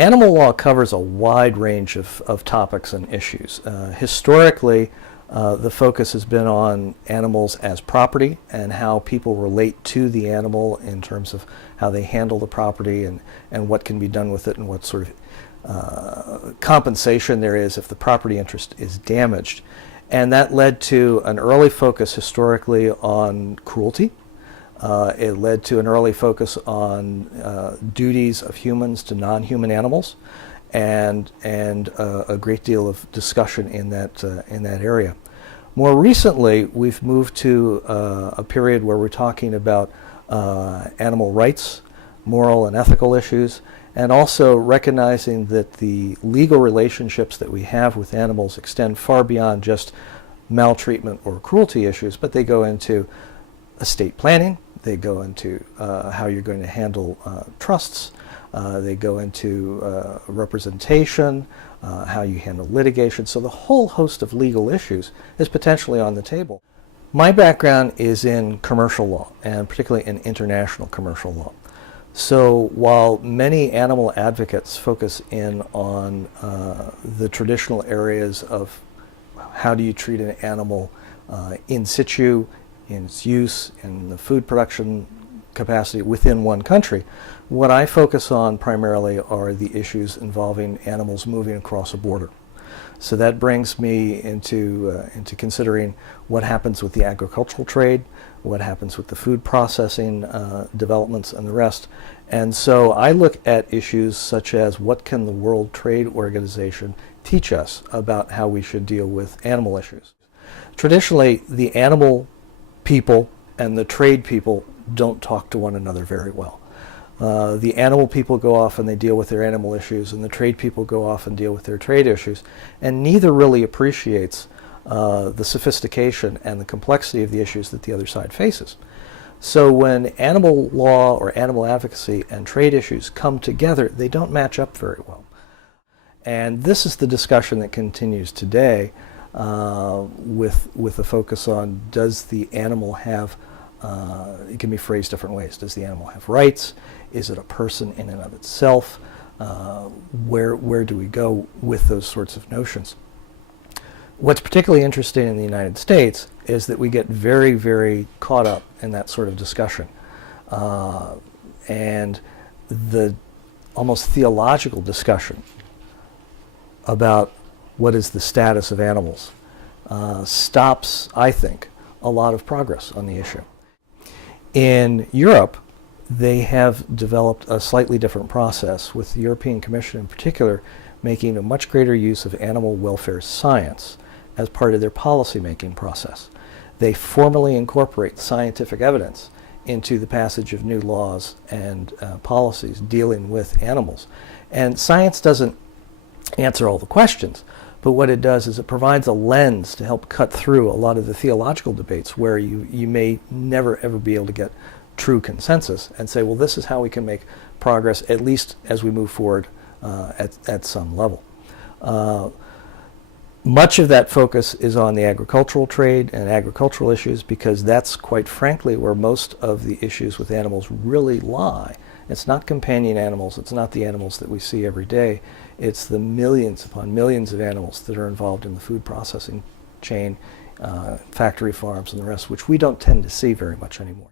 Animal law covers a wide range of topics and issues. Historically, the focus has been on animals as property and how people relate to the animal in terms of how they handle the property and what can be done with it and what sort of compensation there is if the property interest is damaged. And that led to an early focus historically on cruelty. It led to an early focus on duties of humans to non-human animals, and a great deal of discussion in that area. More recently, we've moved to a period where we're talking about animal rights, moral and ethical issues, and also recognizing that the legal relationships that we have with animals extend far beyond just maltreatment or cruelty issues, but they go into estate planning, they go into how you're going to handle trusts, they go into representation, how you handle litigation. So the whole host of legal issues is potentially on the table. My background is in commercial law, and particularly in international commercial law. So while many animal advocates focus in on the traditional areas of how do you treat an animal in situ, in its use, in the food production capacity within one country, what I focus on primarily are the issues involving animals moving across a border. So that brings me into considering what happens with the agricultural trade, what happens with the food processing developments and the rest. And so I look at issues such as what can the World Trade Organization teach us about how we should deal with animal issues. Traditionally, the animal people and the trade people don't talk to one another very well. The animal people go off and they deal with their animal issues, and the trade people go off and deal with their trade issues, and neither really appreciates the sophistication and the complexity of the issues that the other side faces. So when animal law or animal advocacy and trade issues come together, they don't match up very well. And this is the discussion that continues today with a focus on, does the animal have, it can be phrased different ways, does the animal have rights? Is it a person in and of itself? Where do we go with those sorts of notions? What's particularly interesting in the United States is that we get very, very caught up in that sort of discussion. And the almost theological discussion about what is the status of animals stops, I think, a lot of progress on the issue. In Europe, they have developed a slightly different process, with the European Commission in particular making a much greater use of animal welfare science as part of their policy-making process. They formally incorporate scientific evidence into the passage of new laws and policies dealing with animals. And science doesn't answer all the questions, but what it does is it provides a lens to help cut through a lot of the theological debates where you may never ever be able to get true consensus and say, well, this is how we can make progress, at least as we move forward at some level. Much of that focus is on the agricultural trade and agricultural issues, because that's quite frankly where most of the issues with animals really lie. It's not companion animals, it's not the animals that we see every day, it's the millions upon millions of animals that are involved in the food processing chain, factory farms and the rest, which we don't tend to see very much anymore.